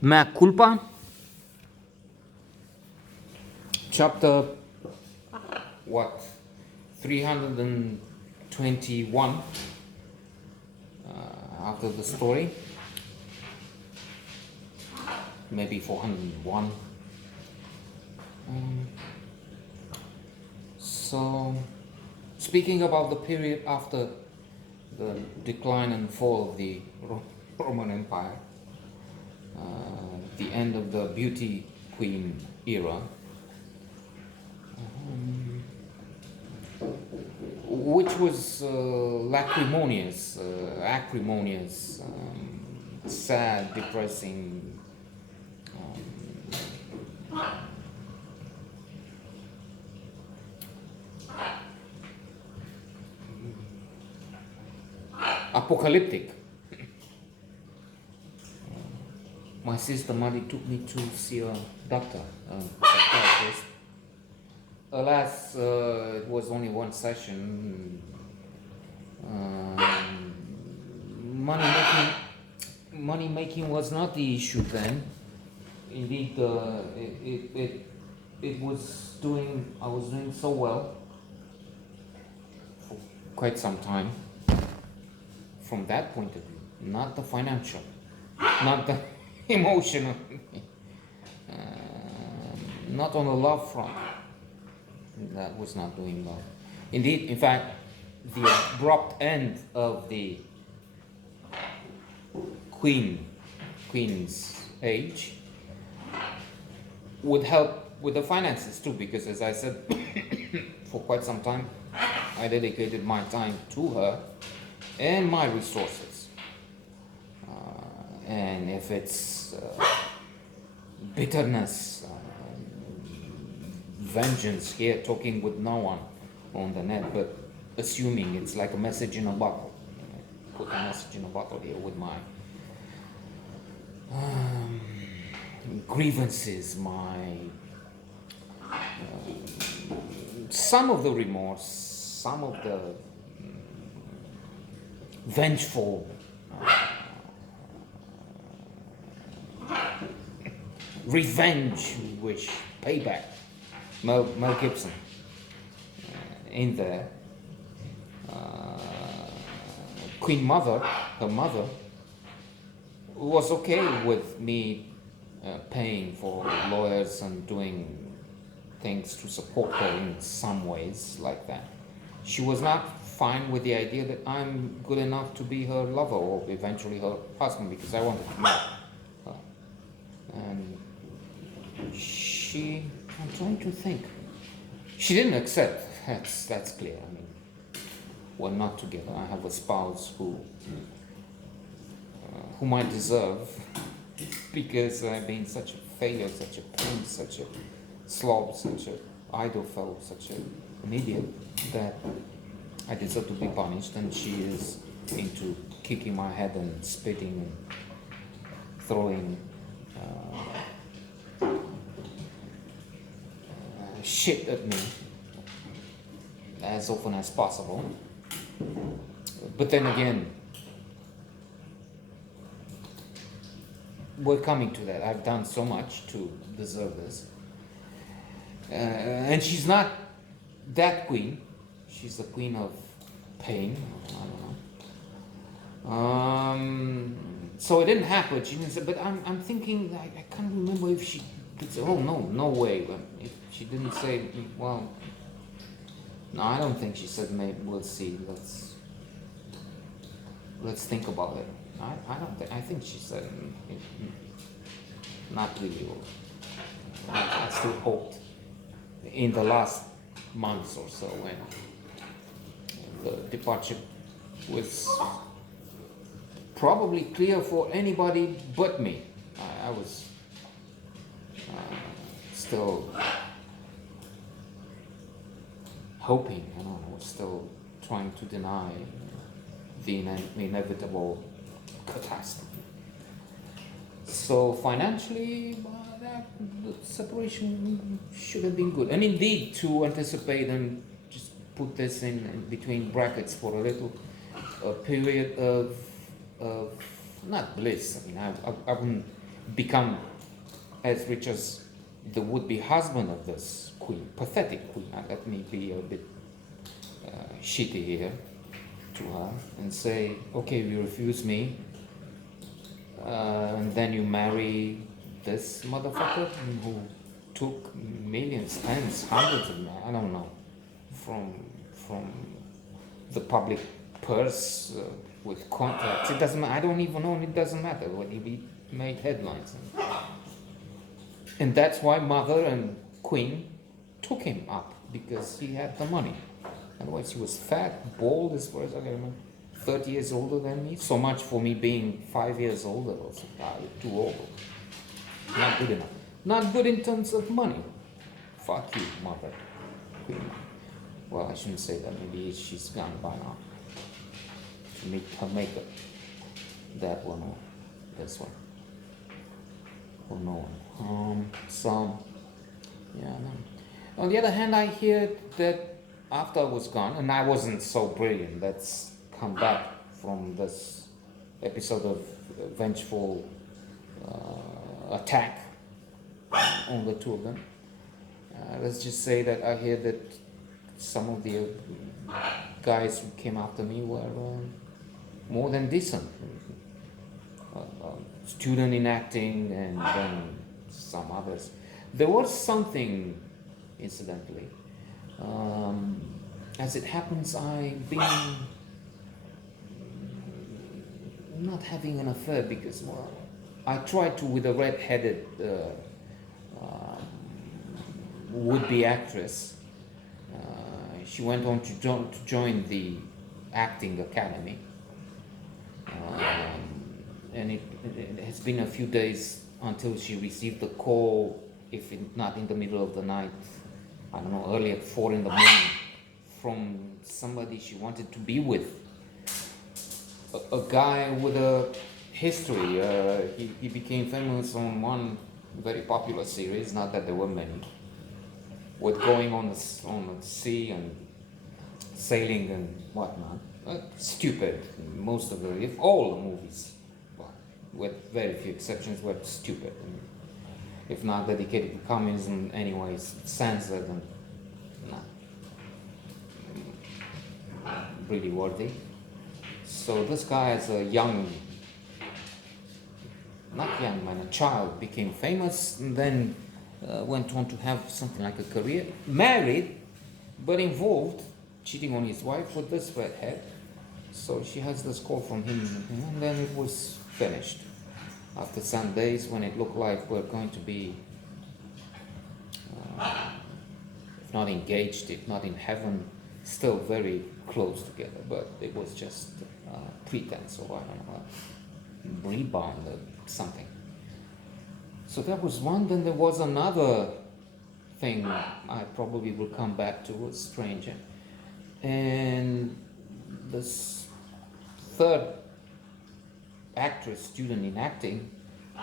Culpa, chapter what? 321 after the story, maybe 401. So, speaking about the period after the decline and fall of the Roman Empire, the end of the beauty queen era, which was acrimonious, sad, depressing, apocalyptic. My sister Maddie took me to see a doctor, a psychiatrist. Alas, it was only one session. Money making was not the issue then. Indeed, it was doing. I was doing so well for quite some time. From that point of view, not the financial, not the emotional, not on the love front. That was not doing well. Indeed, in fact, the abrupt end of the Queen's age would help with the finances too, because as I said, for quite some time, I dedicated my time to her and my resources. And if it's bitterness, vengeance here, talking with no one on the net, but assuming it's like a message in a bottle. Put a message in a bottle here with my grievances, my some of the remorse, some of the vengeful revenge wish, payback. Mel Gibson in there. Queen Mother, her mother, was okay with me paying for lawyers and doing things to support her in some ways like that. She was not fine with the idea that I'm good enough to be her lover or eventually her husband, because I wanted to marry her. And I'm trying to think. She didn't accept. That's clear. I mean, we're not together. I have a spouse whom I deserve, because I've been such a failure, such a pain, such a slob, such an idle fellow, such an idiot, that I deserve to be punished. And she is into kicking my head and spitting and throwing shit at me as often as possible. But then again, we're coming to that. I've done so much to deserve this. And she's not that queen. She's the queen of pain. I don't know. So it didn't happen. She didn't say, but I'm thinking, I can't remember if she did say, oh no way. But if she didn't say, well, no, I don't think she said, maybe we'll see. Let's think about it. I don't think. I think she said, not really. I still hoped in the last months or so, when the departure was probably clear for anybody but me. I was still hoping, I don't know, still trying to deny the inevitable catastrophe. So financially, the separation should have been good. And indeed, to anticipate and just put this in between brackets for a little period of not bliss. I mean, I wouldn't become as rich as the would-be husband of this queen, pathetic queen. Now, let me be a bit shitty here to her and say, okay, you refuse me, and then you marry this motherfucker who took millions, tens, hundreds of, I don't know, from the public purse with contracts. It doesn't matter. I don't even know. It doesn't matter. When he made headlines, and that's why mother and queen took him up, because he had the money. Otherwise, he was fat, bald, as far as I can remember. 30 years older than me. So much for me being 5 years older or something. Too old. Not good enough. Not good in terms of money. Fuck you, mother. Queen. Well, I shouldn't say that. Maybe she's gone by now. To meet her makeup. That one or this one. Or no one. So, yeah. No. On the other hand, I hear that after I was gone, and I wasn't so brilliant, let's come back from this episode of vengeful attack on the two of them. Let's just say that I hear that some of the guys who came after me were more than decent. Student in acting and then some others. There was something, incidentally. As it happens, I've been not having an affair because, well, I tried to with a red-headed would-be actress. She went on to join the acting academy, and it has been a few days until she received a call, if not in the middle of the night, I don't know, early at 4 in the morning, from somebody she wanted to be with. A guy with a history. He became famous on one very popular series, not that there were many, with going on the sea and sailing and whatnot. Stupid. Most of if all the movies, well, with very few exceptions, were stupid. If not dedicated to communism, anyways, censored and not really worthy. So this guy, as a not young man, a child, became famous and then went on to have something like a career, married, but involved, cheating on his wife with this redhead. So she has this call from him, and then it was finished. After some days, when it looked like we're going to be, if not engaged, if not in heaven, still very close together, but it was just pretense, or I don't know, rebound or something. So that was one. Then there was another thing I probably will come back to, was strange. And this third actress, student in acting,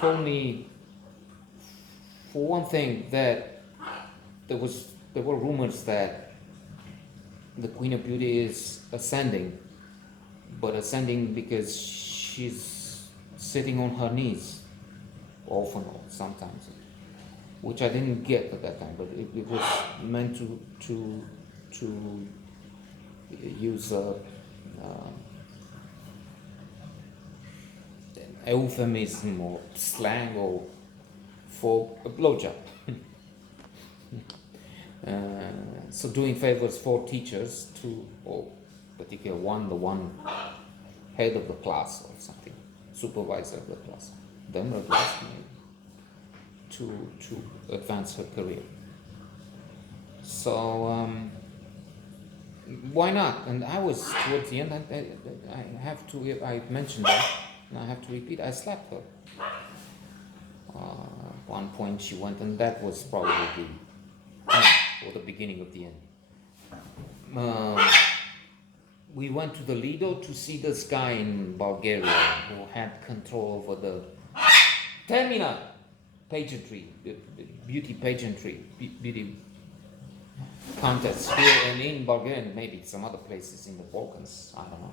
told me, for one thing, that there were rumors that the Queen of Beauty is ascending, but ascending because she's sitting on her knees often or sometimes, which I didn't get at that time, but it was meant to use a euphemism or slang or for a blowjob. So doing favors for teachers or particular the one head of the class or something, supervisor of the class, then the class to advance her career. So why not? And I was towards the end. I mentioned that, and I have to repeat. I slapped her. At one point she went, and that was probably the end or the beginning of the end. We went to the Lido to see this guy in Bulgaria who had control over the Termina pageantry, beauty pageantry, beauty contests here and in Bulgaria, and maybe some other places in the Balkans, I don't know.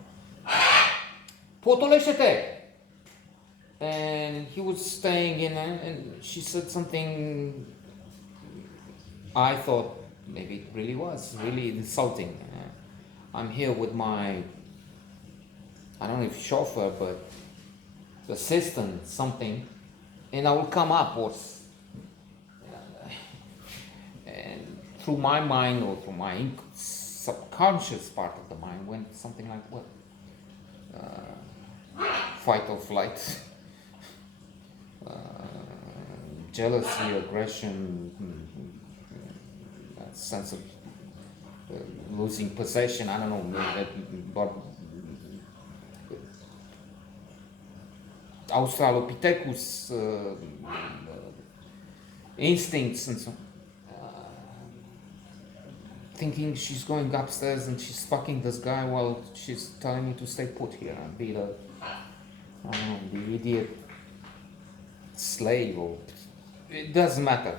Potoleshete! and he was staying in, and she said something I thought maybe it really was really insulting. I'm here with my, I don't know if chauffeur, but assistant, something, and I will come up, or and through my mind or through my subconscious part of the mind went something like what? Fight or flight, jealousy, aggression, that sense of losing possession. I don't know, but Australopithecus instincts and so on. Thinking she's going upstairs and she's fucking this guy while she's telling me to stay put here and be the, I don't know, the idiot slave, or it doesn't matter.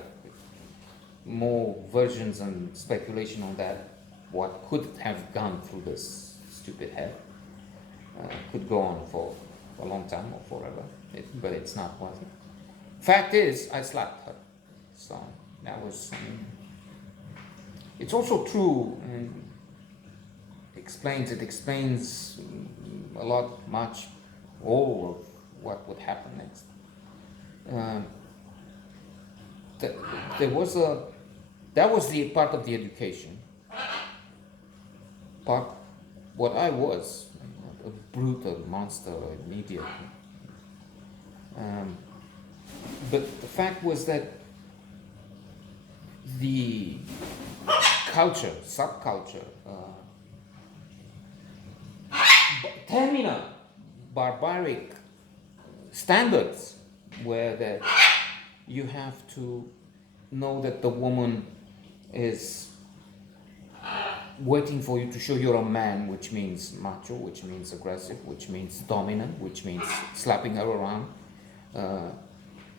More versions and speculation on that. What could have gone through this stupid head could go on for a long time or forever, but it's not worth it. Fact is, I slapped her, so that was. It's also true, and it explains a lot, much, all of what would happen next. That was the part of the education. Part, what I was, a brutal monster, an idiot. But the fact was that the culture, subculture, terminal, barbaric standards, where that you have to know that the woman is waiting for you to show you're a man, which means macho, which means aggressive, which means dominant, which means slapping her around.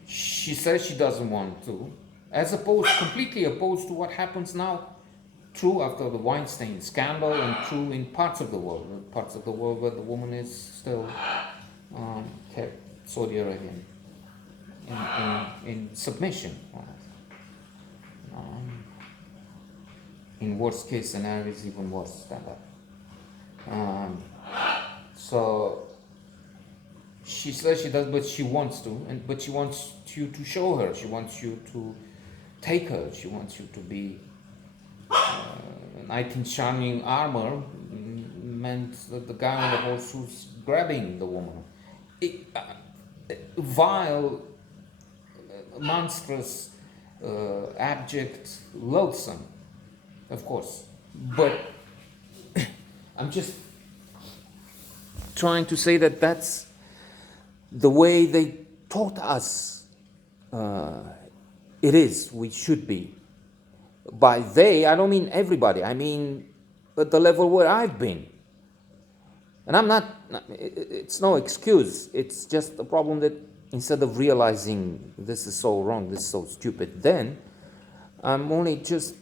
She says she doesn't want to, as opposed, completely opposed to what happens now, true after the Weinstein scandal, and true in parts of the world where the woman is still kept Saudi Arabian in submission. In worst case scenarios, even worse than that. So she says she does, but she wants to, but she wants you to show her. She wants you to take her. She wants you to be knight in shining armor. Meant that the guy on the horse who's grabbing the woman. Vile, monstrous, abject, loathsome, of course. But I'm just trying to say that that's the way they taught us it is, we should be. By they, I don't mean everybody, I mean at the level where I've been. And I'm not, it's no excuse, it's just a problem that instead of realizing this is so wrong, this is so stupid then, I'm only just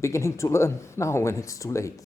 beginning to learn now when it's too late.